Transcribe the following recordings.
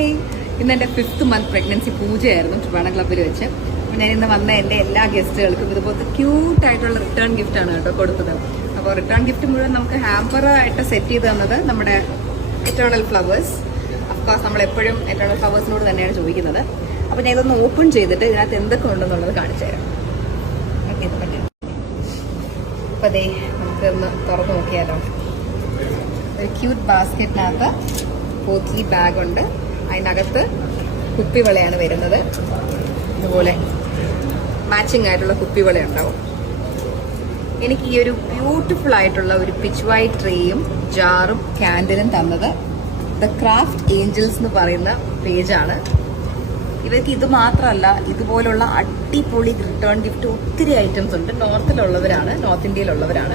Hi ഇന്ന് എന്റെ fifth month pregnancy പൂജയായിരുന്നു ട്രിവാണ ക്ലബ്ബിൽ വെച്ച്. ഞാൻ ഇന്ന് വന്ന എന്റെ എല്ലാ ഗസ്റ്റുകൾക്കും ഇതുപോലത്തെ ക്യൂട്ട് ആയിട്ടുള്ള റിട്ടേൺ ഗിഫ്റ്റ് ആണ് കേട്ടോ കൊടുത്തത്. അപ്പോൾ റിട്ടേൺ ഗിഫ്റ്റ് മുഴുവൻ നമുക്ക് ഹാമ്പർ ആയിട്ട് സെറ്റ് ചെയ്ത് തന്നത് നമ്മുടെ ഇറ്റേണൽ ഫ്ലവേഴ്സ് അഫ്കോഴ്സ് നമ്മൾ എപ്പോഴും ഇറ്റേണൽ ഫ്ലവേഴ്സിനോട് തന്നെയാണ് ചോദിക്കുന്നത്. അപ്പോൾ ഞാൻ ഇതൊന്ന് ഓപ്പൺ ചെയ്തിട്ട് ഇതിനകത്ത് എന്തൊക്കെ ഉണ്ടെന്നുള്ളത് കാണിച്ചു തരാം. ഓക്കെ അതേ നമുക്ക് ഒന്ന് തുറന്നു നോക്കിയാലോ. ഒരു ക്യൂട്ട് ബാസ്ക്കറ്റിനകത്ത് പോക്കി ബാഗ് ഉണ്ട്. അതിനകത്ത് കുപ്പിവളയാണ് വരുന്നത്. ഇതുപോലെ മാച്ചിങ് ആയിട്ടുള്ള കുപ്പിവള ഉണ്ടാവും. എനിക്ക് ഈ ഒരു ബ്യൂട്ടിഫുൾ ആയിട്ടുള്ള ഒരു പിച്ച് വൈറ്റ് ട്രേയും ജാറും ക്യാൻഡിലും തന്നത് ദ ക്രാഫ്റ്റ് ഏഞ്ചൽസ് എന്ന് പറയുന്ന പേജാണ് ഇവർക്ക് ഇത് മാത്രമല്ല ഇതുപോലുള്ള അടിപൊളി റിട്ടേൺ ഗിഫ്റ്റ് ഒത്തിരി ഐറ്റംസ് ഉണ്ട്. നോർത്തിലുള്ളവരാണ് നോർത്ത് ഇന്ത്യയിലുള്ളവരാണ്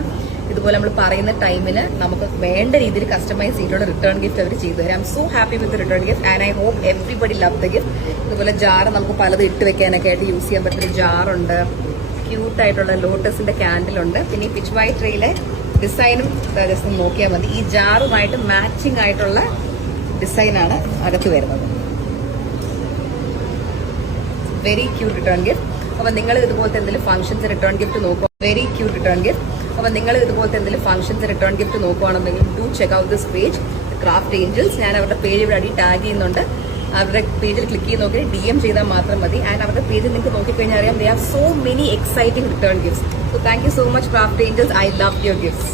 ഇതുപോലെ നമ്മൾ പറയുന്ന ടൈമിന് നമുക്ക് വേണ്ട രീതിയിൽ കസ്റ്റമൈസ് ചെയ്തിട്ടുള്ള റിട്ടേൺ ഗിഫ്റ്റ് അവർ ചെയ്തു തരാം. So happy with return gift and I hope everybody love the gift ഇതുപോലെ ജാർ നമുക്ക് പലത് ഇട്ട് വെക്കാനൊക്കെ ആയിട്ട് യൂസ് ചെയ്യാൻ പറ്റുന്ന ജാറുണ്ട് ക്യൂട്ട് ആയിട്ടുള്ള ലോട്ടസിന്റെ ക്യാൻഡിലുണ്ട് പിന്നെ ഈ പിച്ച് വൈറ്റ് ട്രെയിലെ ഡിസൈനും ജസ്റ്റ് നോക്കിയാൽ മതി. ഈ ജാറുമായിട്ട് മാച്ചിങ് ആയിട്ടുള്ള ഡിസൈനാണ് അകത്ത് വരുന്നത്. വെരി ക്യൂട്ട് റിട്ടേൺ ഗിഫ്റ്റ് അപ്പൊ നിങ്ങൾ ഇതുപോലത്തെ എന്തെങ്കിലും ഫംഗ്ഷൻസ് റിട്ടേൺ ഗിഫ്റ്റ് നോക്കുക വെരി ക്യൂട്ട് റിട്ടേൺ ഗിഫ്റ്റ് അപ്പൊ നിങ്ങൾ ഇതുപോലത്തെ എന്തെങ്കിലും ഫംഗ്ഷൻസ് റിട്ടേൺ ഗിഫ്റ്റ് നോക്കുകയാണെന്നുണ്ടെങ്കിൽ to check out this page craft angels ഞാൻ അവരുടെ പേജ് ഇവിടെ അടി ടാഗ് ചെയ്യുന്നുണ്ട്. അവരുടെ പേജിൽ ക്ലിക്ക് ചെയ്ത് നോക്കി ഡി എം ചെയ്താൽ മാത്രം മതി. ആൻഡ് അവരുടെ പേജിൽ നിങ്ങൾക്ക് നോക്കിക്കഴിഞ്ഞാൽ അറിയാം they are so many exciting return gift so thank you so much craft angels I love your gifts